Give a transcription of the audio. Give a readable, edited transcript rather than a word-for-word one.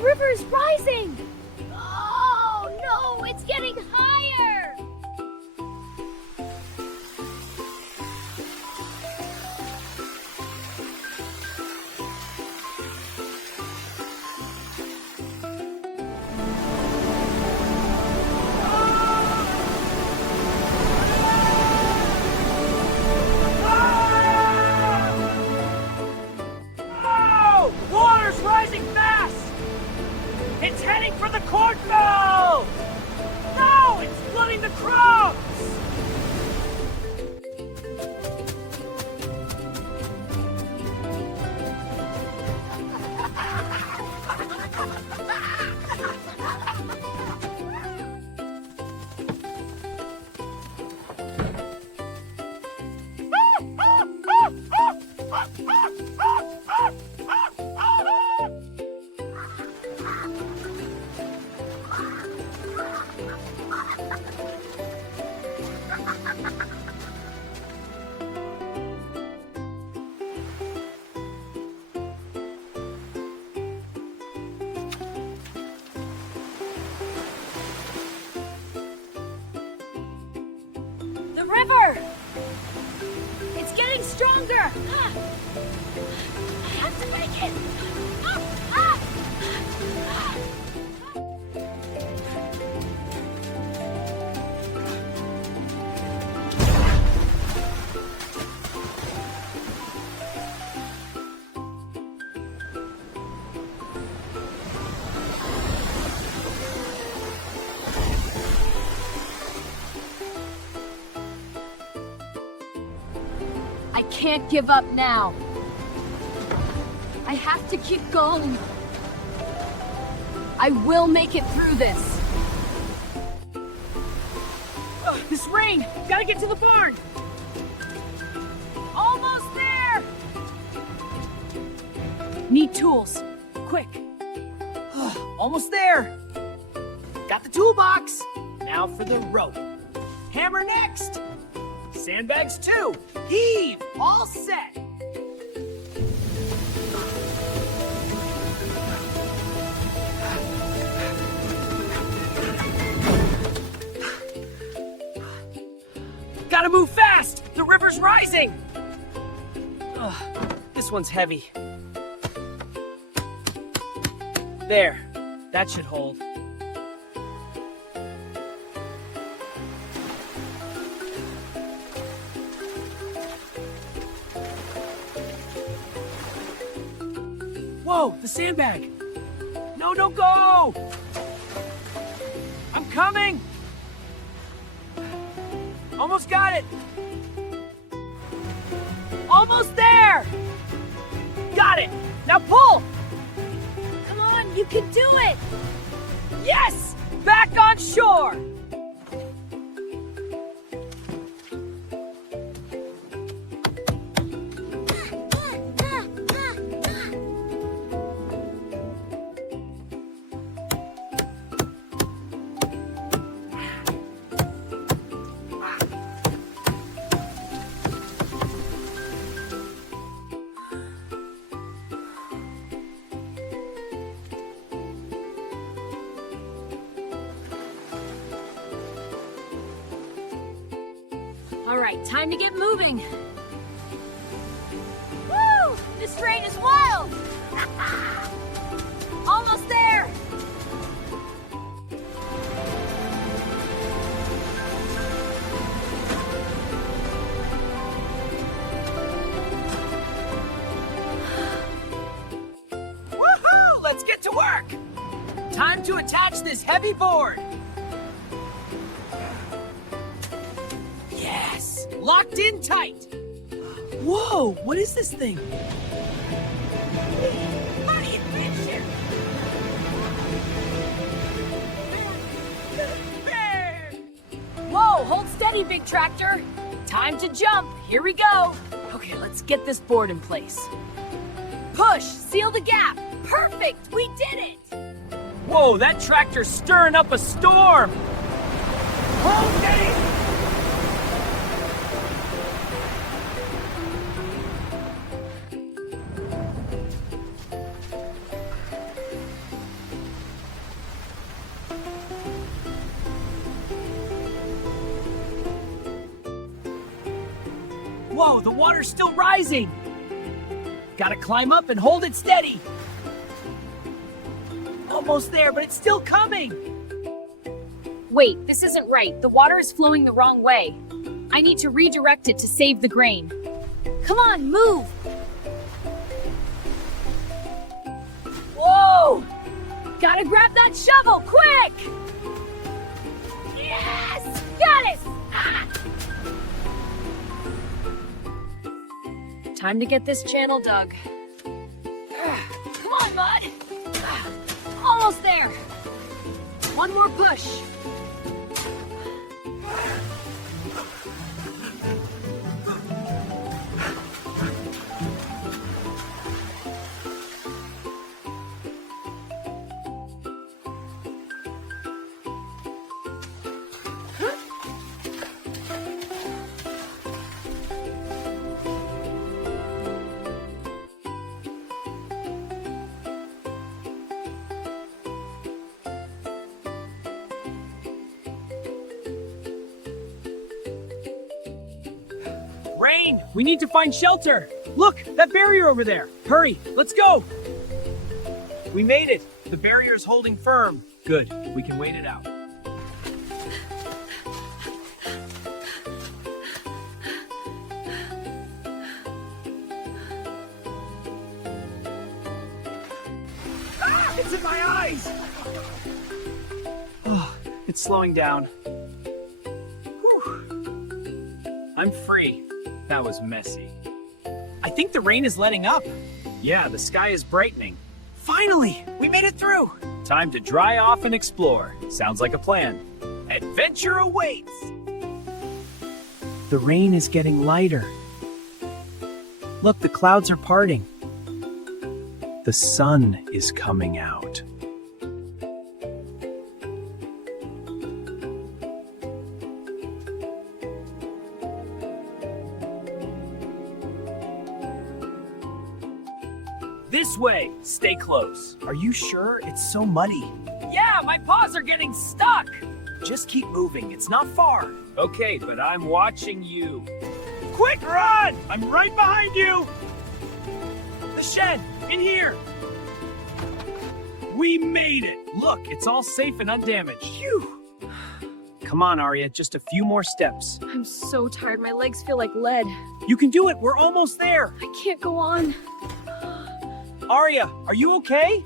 river is rising! Oh, no, it's getting higher! Oh! Water's rising fast! It's heading for the cornfield! No! It's flooding the crops! The river! It's getting stronger! I have to make it! I can't give up now. I have to keep going. I will make it through this. This rain! Gotta get to the barn! Almost there! Need tools. Quick. Almost there! Got the toolbox! Now for the rope. Hammer next! Sandbags too! Heave! All set! Gotta move fast! The river's rising! Ugh, this one's heavy. There. That should hold. Whoa, the sandbag! No, don't go! I'm coming! Almost got it! Almost there! Got it! Now pull! Come on, you can do it! Yes! Back on shore! All right, time to get moving. Woo! This rain is wild! Almost there! Woohoo! Let's get to work! Time to attach this heavy board! Yes! Locked in tight! Whoa! What is this thing? Mighty adventure! Whoa, hold steady, big tractor. Time to jump. Here we go. Okay, let's get this board in place. Push, seal the gap. Perfect, we did it. Whoa, that tractor's stirring up a storm! Hold steady! Whoa, the water's still rising! Gotta climb up and hold it steady. Almost there, but it's still coming! Wait, this isn't right. The water is flowing the wrong way. I need to redirect it to save the grain. Come on, move! Whoa! Gotta grab that shovel, quick! Yes! Got it! Ah! Time to get this channel dug. Come on, Mud! Almost there! One more push. Rain, we need to find shelter. Look, that barrier over there. Hurry, let's go. We made it. The barrier's holding firm. Good, we can wait it out. Ah, it's in my eyes. Oh, it's slowing down. Whew. I'm free. That was messy. I think the rain is letting up. Yeah, the sky is brightening. Finally, we made it through. Time to dry off and explore. Sounds like a plan. Adventure awaits. The rain is getting lighter. Look, the clouds are parting. The sun is coming out. This way. Stay close. Are you sure? It's so muddy. Yeah, my paws are getting stuck. Just keep moving. It's not far. Okay, but I'm watching you. Quick, run! I'm right behind you. The shed. In here. We made it. Look, it's all safe and undamaged. Phew. Come on, Arya. Just a few more steps. I'm so tired. My legs feel like lead. You can do it. We're almost there. I can't go on. Arya, are you okay?